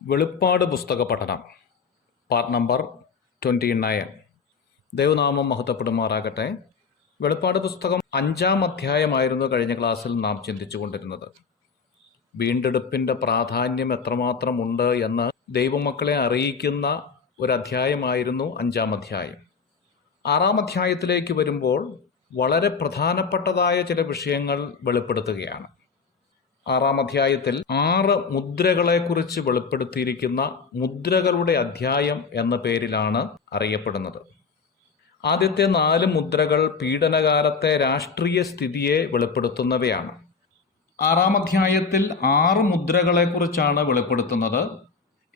വെളിപ്പാട് പുസ്തക പഠനം പാർട്ട് നമ്പർ 29. ദൈവനാമം മഹത്വപ്പെടുമാറാകട്ടെ. വെളിപ്പാട് പുസ്തകം 5-ാം അധ്യായമായിരുന്നു കഴിഞ്ഞ ക്ലാസ്സിൽ നാം ചിന്തിച്ചു കൊണ്ടിരുന്നത്. വീണ്ടെടുപ്പിൻ്റെ പ്രാധാന്യം എത്രമാത്രമുണ്ട് എന്ന് ദൈവമക്കളെ അറിയിക്കുന്ന ഒരു അധ്യായമായിരുന്നു 5-ാം അധ്യായം. 6-ാം അധ്യായത്തിലേക്ക് വരുമ്പോൾ വളരെ പ്രധാനപ്പെട്ടതായ ചില വിഷയങ്ങൾ വെളിപ്പെടുത്തുകയാണ്. 6-ാം അധ്യായത്തിൽ 6 മുദ്രകളെക്കുറിച്ച് വെളിപ്പെടുത്തിയിരിക്കുന്ന മുദ്രകളുടെ അധ്യായം എന്ന പേരിലാണ് അറിയപ്പെടുന്നത്. ആദ്യത്തെ 4 മുദ്രകൾ പീഡനകാലത്തെ രാഷ്ട്രീയ സ്ഥിതിയെ വെളിപ്പെടുത്തുന്നവയാണ്. 6-ാം അധ്യായത്തിൽ 6 മുദ്രകളെക്കുറിച്ചാണ് വെളിപ്പെടുത്തുന്നത്.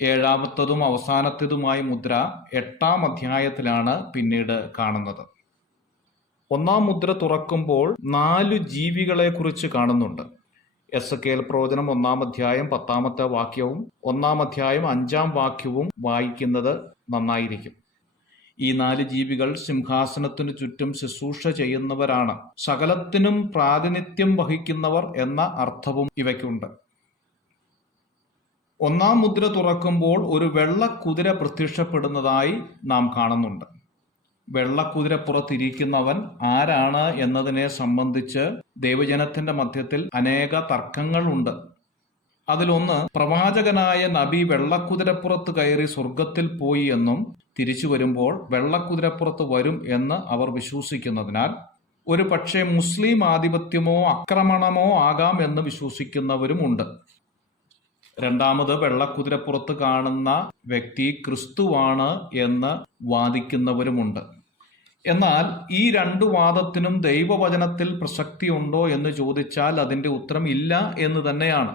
7-ാമത്തതും അവസാനത്തേതുമായ മുദ്ര 8-ാം അധ്യായത്തിലാണ് പിന്നീട് കാണുന്നത്. 1-ാം മുദ്ര തുറക്കുമ്പോൾ 4 ജീവികളെക്കുറിച്ച് കാണുന്നുണ്ട്. എസെക്കിയേൽ പ്രവചനം 1-ാം അധ്യായം 10-ാമത്തെ വാക്യവും 1-ാം അധ്യായം 5-ാം വാക്യവും വായിക്കുന്നത് നന്നായിരിക്കും. ഈ 4 ജീവികൾ സിംഹാസനത്തിനു ചുറ്റും ശുശ്രൂഷ ചെയ്യുന്നവരാണ്. സകലത്തിനും പ്രാതിനിധ്യം വഹിക്കുന്നവർ എന്ന അർത്ഥവും ഇവയ്ക്കുണ്ട്. 1-ാം മുദ്ര തുറക്കുമ്പോൾ ഒരു വെള്ളക്കുതിര പ്രത്യക്ഷപ്പെടുന്നതായി നാം കാണുന്നുണ്ട്. വെള്ളക്കുതിരപ്പുറത്തിരിക്കുന്നവൻ ആരാണ് എന്നതിനെ സംബന്ധിച്ച് ദൈവജനത്തിന്റെ മധ്യത്തിൽ അനേക തർക്കങ്ങളുണ്ട്. അതിലൊന്ന്, പ്രവാചകനായ നബി വെള്ളക്കുതിരപ്പുറത്ത് കയറി സ്വർഗത്തിൽ പോയി എന്നും തിരിച്ചു വരുമ്പോൾ വെള്ളക്കുതിരപ്പുറത്ത് വരും എന്ന് അവർ വിശ്വസിക്കുന്നതിനാൽ ഒരു പക്ഷേ മുസ്ലിം ആധിപത്യമോ ആക്രമണമോ ആകാം എന്ന് വിശ്വസിക്കുന്നവരുമുണ്ട്. രണ്ടാമത്, വെള്ളക്കുതിരപ്പുറത്ത് കാണുന്ന വ്യക്തി ക്രിസ്തുവാണ് എന്ന് വാദിക്കുന്നവരുമുണ്ട്. എന്നാൽ ഈ 2 വാദത്തിനും ദൈവവചനത്തിൽ പ്രസക്തിയുണ്ടോ എന്ന് ചോദിച്ചാൽ അതിൻ്റെ ഉത്തരം ഇല്ല എന്ന് തന്നെയാണ്.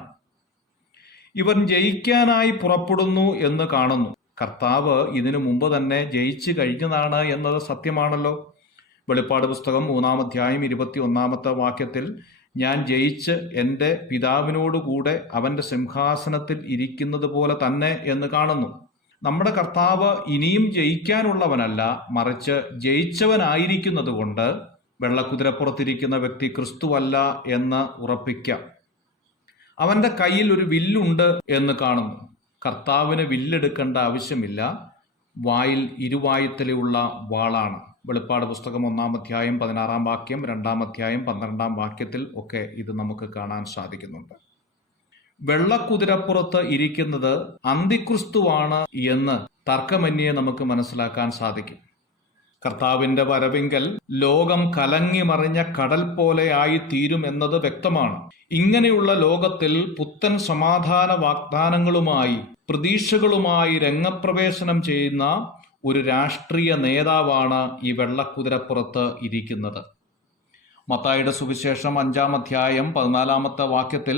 ഇവൻ ജയിക്കാനായി പുറപ്പെടുന്നു എന്ന് കാണുന്നു. കർത്താവ് ഇതിനു മുമ്പ് തന്നെ ജയിച്ചു കഴിഞ്ഞതാണ് എന്നത് സത്യമാണല്ലോ. വെളിപ്പാട് പുസ്തകം 3-ാം അധ്യായം 21-ാമത്തെ വാക്യത്തിൽ ഞാൻ ജയിച്ച് എൻ്റെ പിതാവിനോടുകൂടെ അവൻ്റെ സിംഹാസനത്തിൽ ഇരിക്കുന്നത് പോലെ തന്നെ എന്ന് കാണുന്നു. നമ്മുടെ കർത്താവ് ഇനിയും ജയിക്കാനുള്ളവനല്ല, മറിച്ച് ജയിച്ചവനായിരിക്കുന്നത് കൊണ്ട് വെള്ളക്കുതിരപ്പുറത്തിരിക്കുന്ന വ്യക്തി ക്രിസ്തുവല്ല എന്ന് ഉറപ്പിക്കാം. അവൻ്റെ കയ്യിൽ ഒരു വില്ലുണ്ട് എന്ന് കാണുന്നു. കർത്താവിന് വില്ലെടുക്കേണ്ട ആവശ്യമില്ല, വായിൽ ഇരുവായുത്തലുള്ള വാളാണ്. വെളിപ്പാട് പുസ്തകം 1-ാം അധ്യായം 16-ാം വാക്യം, 2-ാം അധ്യായം 12-ാം വാക്യത്തിൽ ഒക്കെ ഇത് നമുക്ക് കാണാൻ സാധിക്കുന്നുണ്ട്. വെള്ളക്കുതിരപ്പുറത്ത് ഇരിക്കുന്നത് അന്തിക്രിസ്തുവാണ് എന്ന് തർക്കമന്യേ നമുക്ക് മനസ്സിലാക്കാൻ സാധിക്കും. കർത്താവിന്റെ വരവിങ്കൽ ലോകം കലങ്ങി മറിഞ്ഞ കടൽ പോലെ ആയി തീരും എന്നത് വ്യക്തമാണ്. ഇങ്ങനെയുള്ള ലോകത്തിൽ പുത്തൻ സമാധാന വാഗ്ദാനങ്ങളുമായി പ്രതീക്ഷകളുമായി രംഗപ്രവേശനം ചെയ്യുന്ന ഒരു രാഷ്ട്രീയ നേതാവാണ് ഈ വെള്ളക്കുതിരപ്പുറത്ത് ഇരിക്കുന്നത്. മത്തായിയുടെ സുവിശേഷം 5-ാം അധ്യായം 14-ാമത്തെ വാക്യത്തിൽ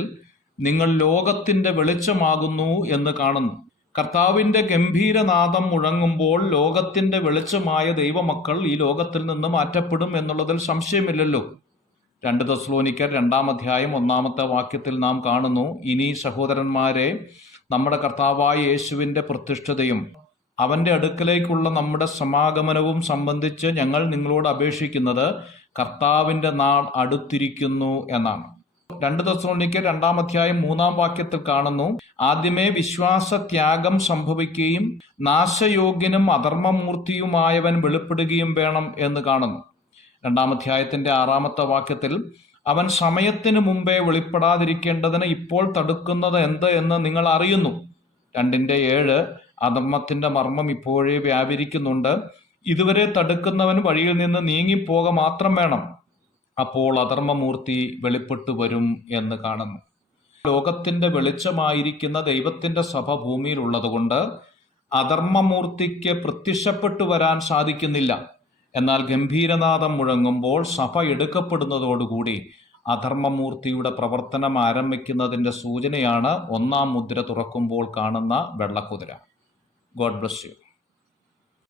നിങ്ങൾ ലോകത്തിന്റെ വെളിച്ചമാകുന്നു എന്ന് കാണുന്നു. കർത്താവിന്റെ ഗംഭീരനാദം മുഴങ്ങുമ്പോൾ ലോകത്തിന്റെ വെളിച്ചമായ ദൈവമക്കൾ ഈ ലോകത്തിൽ നിന്ന് മാറ്റപ്പെടും എന്നുള്ളതിൽ സംശയമില്ലല്ലോ. 2 തെസ്സലോനിക്കർ 2-ാം അധ്യായം 1-ാമത്തെ വാക്യത്തിൽ നാം കാണുന്നു, ഇനി സഹോദരന്മാരെ, നമ്മുടെ കർത്താവായ യേശുവിന്റെ പ്രതിഷ്ഠതയും അവന്റെ അടുക്കലേക്കുള്ള നമ്മുടെ സമാഗമനവും സംബന്ധിച്ച് ഞങ്ങൾ നിങ്ങളോട് അപേക്ഷിക്കുന്നത് കർത്താവിന്റെ നാൾ അടുത്തിരിക്കുന്നു എന്നാണ്. 2 തെസ്സലോനിക്കർ 2-ാം അധ്യായം 3-ാം വാക്യത്തിൽ കാണുന്നു, ആദ്യമേ വിശ്വാസത്യാഗം സംഭവിക്കുകയും നാശയോഗ്യനും അധർമ്മമൂർത്തിയുമായവൻ വെളിപ്പെടുകയും വേണം എന്ന് കാണുന്നു. 2-ാം അധ്യായത്തിന്റെ 6-ാമത്തെ വാക്യത്തിൽ അവൻ സമയത്തിന് മുമ്പേ വെളിപ്പെടാതിരിക്കേണ്ടതിന് ഇപ്പോൾ തടുക്കുന്നത് എന്ത് എന്ന് നിങ്ങൾ അറിയുന്നു. 2-7 അധർമ്മത്തിന്റെ മർമ്മം ഇപ്പോഴേ വ്യാപരിക്കുന്നുണ്ട്. ഇതുവരെ തടുക്കുന്നവൻ വഴിയിൽ നിന്ന് നീങ്ങിപ്പോക മാത്രം വേണം, അപ്പോൾ അധർമ്മമൂർത്തി വെളിപ്പെട്ടു വരും എന്ന് കാണുന്നു. ലോകത്തിന്റെ വെളിച്ചമായിരിക്കുന്ന ദൈവത്തിന്റെ സഭ ഭൂമിയിൽ ഉള്ളതുകൊണ്ട് അധർമ്മമൂർത്തിക്ക് പ്രത്യക്ഷപ്പെട്ടു വരാൻ സാധിക്കുന്നില്ല. എന്നാൽ ഗംഭീരനാദം മുഴങ്ങുമ്പോൾ സഭ എടുക്കപ്പെടുന്നതോടുകൂടി അധർമ്മമൂർത്തിയുടെ പ്രവർത്തനം ആരംഭിക്കുന്നതിന്റെ സൂചനയാണ് 1-ാം മുദ്ര തുറക്കുമ്പോൾ കാണുന്ന വെള്ളക്കുതിര. God bless you.